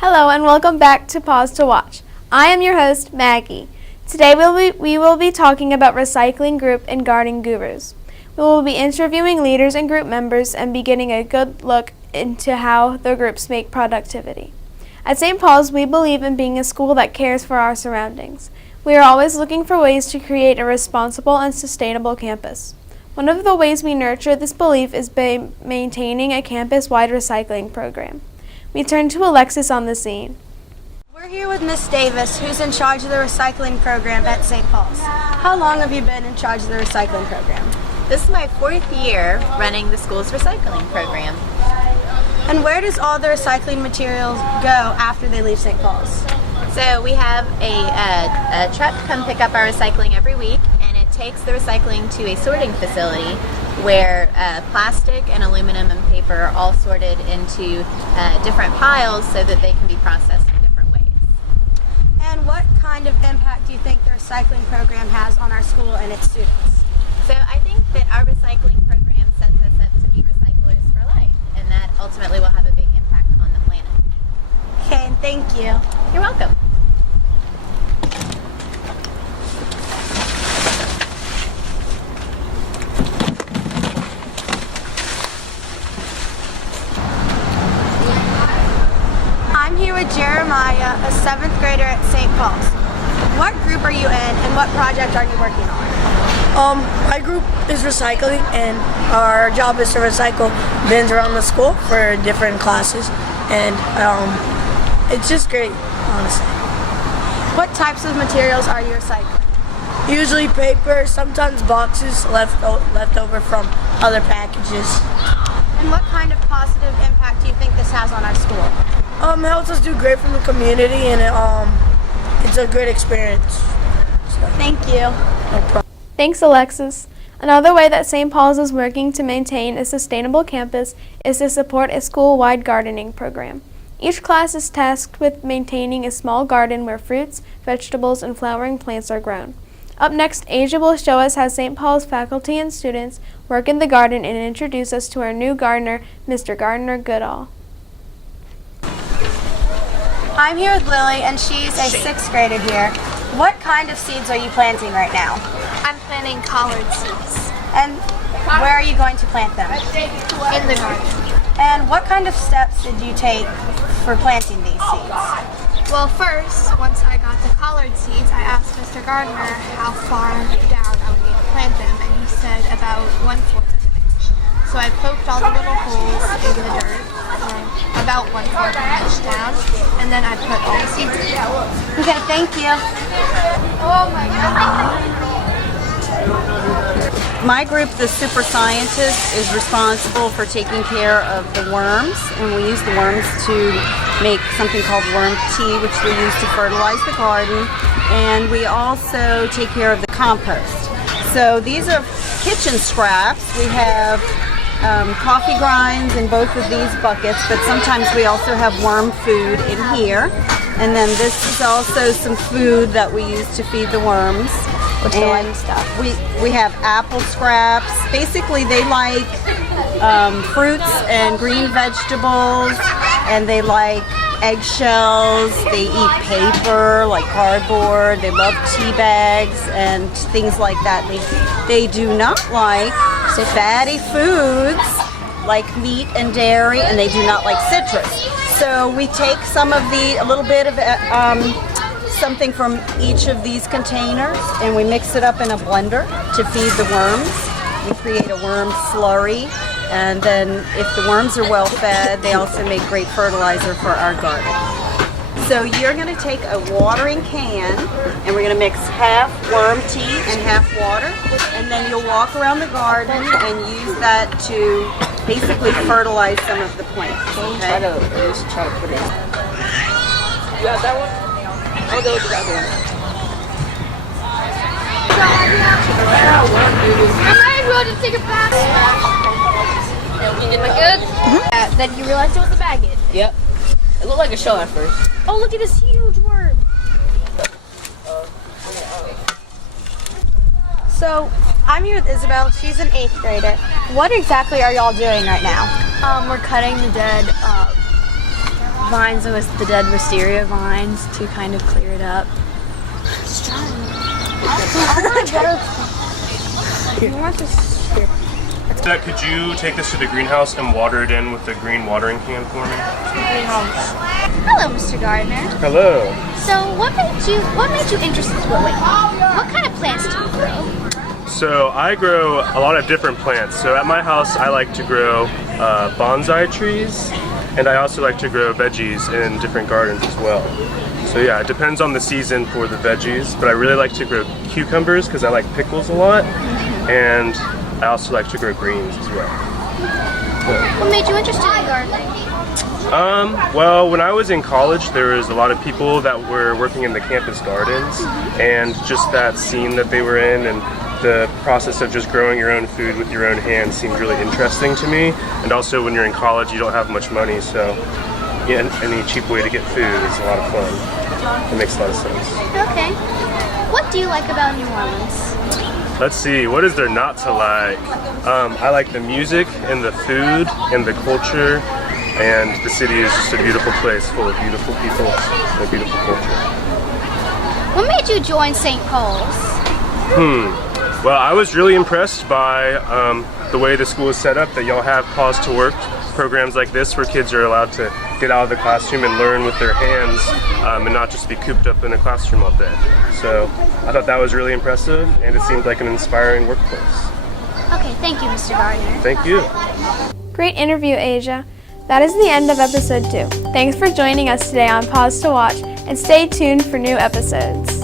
Hello and welcome back to Pause to Watch. I am your host, Maggie. Today we will be talking about recycling group and gardening gurus. We will be interviewing leaders and group members and be getting a good look into how their groups make productivity. At St. Paul's, we believe in being a school that cares for our surroundings. We are always looking for ways to create a responsible and sustainable campus. One of the ways we nurture this belief is by maintaining a campus-wide recycling program. We turn to Alexis on the scene. We're here with Miss Davis, who's in charge of the recycling program at St. Paul's. How long have you been in charge of the recycling program? This is my 4th year running the school's recycling program. And where does all the recycling materials go after they leave St. Paul's? So we have a truck come pick up our recycling every week, and it takes the recycling to a sorting facility where plastic and aluminum and paper are all sorted into different piles so that they can be processed in different ways. And what kind of impact do you think the recycling program has on our school and its students? So I think that our recycling program sets us up to be recyclers for life, and that ultimately will have a big impact on the planet. Okay, and thank you. You're welcome. I'm here with Jeremiah, a 7th grader at St. Paul's. What group are you in and what project are you working on? My group is recycling, and our job is to recycle bins around the school for different classes, and it's just great, honestly. What types of materials are you recycling? Usually paper, sometimes boxes left over from other packages. And what kind of positive impact do you think this has on our school? It helps us do great from the community, and it's a great experience. So, Thank you. no problem. Thanks, Alexis. Another way that St. Paul's is working to maintain a sustainable campus is to support a school-wide gardening program. Each class is tasked with maintaining a small garden where fruits, vegetables, and flowering plants are grown. Up next, Asia will show us how St. Paul's faculty and students work in the garden and introduce us to our new gardener, Mr. Gardner Goodall. I'm here with Lily, and she's a 6th grader here. What kind of seeds are you planting right now? I'm planting collard seeds And where are you going to plant them? in the garden. And what kind of steps did you take for planting these seeds? Well, first, once I got the collard seeds, I asked Mr. Gardner how far down I would need to plant them, and he said about 1/4 of an inch. So I poked all the little holes in the dirt, about 1/4 of an inch down, and then I put all the seeds in. Okay, thank you. Oh my God. My group, the Super Scientists, is responsible for taking care of the worms, and we use the worms to make something called worm tea, which we use to fertilize the garden, and we also take care of the compost. So these are kitchen scraps. We have coffee grinds in both of these buckets, but sometimes we also have worm food in here. And then this is also some food that we use to feed the worms. What's the white stuff? We have apple scraps. Basically, they like fruits and green vegetables, and they like eggshells. They eat paper, like cardboard. They love tea bags and things like that. They do not like fatty foods like meat and dairy, and they do not like citrus. So we take a little bit of something from each of these containers, and we mix it up in a blender to feed the worms. We create a worm slurry, and then if the worms are well fed, they also make great fertilizer for our garden. So you're going to take a watering can, and we're going to mix half worm tea and half water, and then you'll walk around the garden and use that to basically fertilize some of the plants. Okay? Try to put it in. You got that one? I'll go with the other one. I might as well just take a bath. Am I good? Then you realized it was a maggot. Yep. It looked like a shell at first. Oh, look at this huge worm. So, I'm here with Isabel. She's an 8th grader. What exactly are y'all doing right now? We're cutting the dead vines with the dead wisteria vines to kind of clear it up. Could you take this to the greenhouse and water it in with the green watering can for me? Hello, Mr. Gardner. Hello. So, what made you interested? What kind of plants do you grow? So I grow a lot of different plants. So at my house, I like to grow bonsai trees, and I also like to grow veggies in different gardens as well. So yeah, it depends on the season for the veggies, but I really like to grow cucumbers because I like pickles a lot, and I also like to grow greens as well. What made you interested in gardening? Well, when I was in college, there was a lot of people that were working in the campus gardens, and just that scene that they were in, and the process of just growing your own food with your own hands seemed really interesting to me. And also, when you're in college, you don't have much money, so yeah, any cheap way to get food is a lot of fun. It makes a lot of sense. Okay. What do you like about New Orleans? Let's see, what is there not to like? I like the music and the food and the culture, and the city is just a beautiful place full of beautiful people and a beautiful culture. What made you join St. Paul's? Well, I was really impressed by the way the school is set up, that y'all have PAWS to Work programs like this where kids are allowed to get out of the classroom and learn with their hands and not just be cooped up in a classroom all day. So I thought that was really impressive, and it seemed like an inspiring workplace. Okay, thank you, Mr. Gardner. Thank you. Great interview, Asia. That is the end of episode 2. Thanks for joining us today on Pause to Watch, and stay tuned for new episodes.